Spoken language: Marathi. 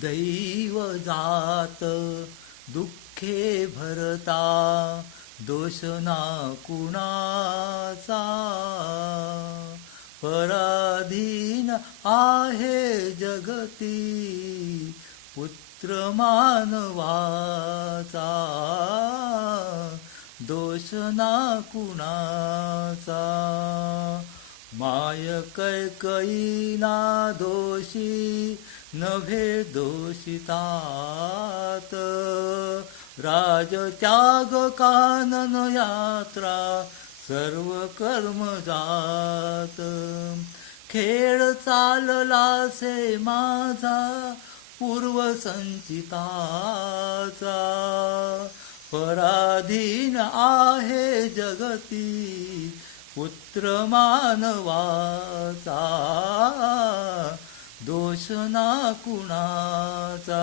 दैव जात दुःखे भरता दोष ना कुणाचा पराधीन आहे जगती पुत्र मानवाचा दोष ना कुणाचा माय कैकईना दोषी नभे दोषितात राजत्याग कानन यात्रा सर्व कर्म जात खेळ चाललासे माझा पूर्व संचिताचा पराधीन आहे जगती पुत्र मानवाचा दोष ना कुणाचा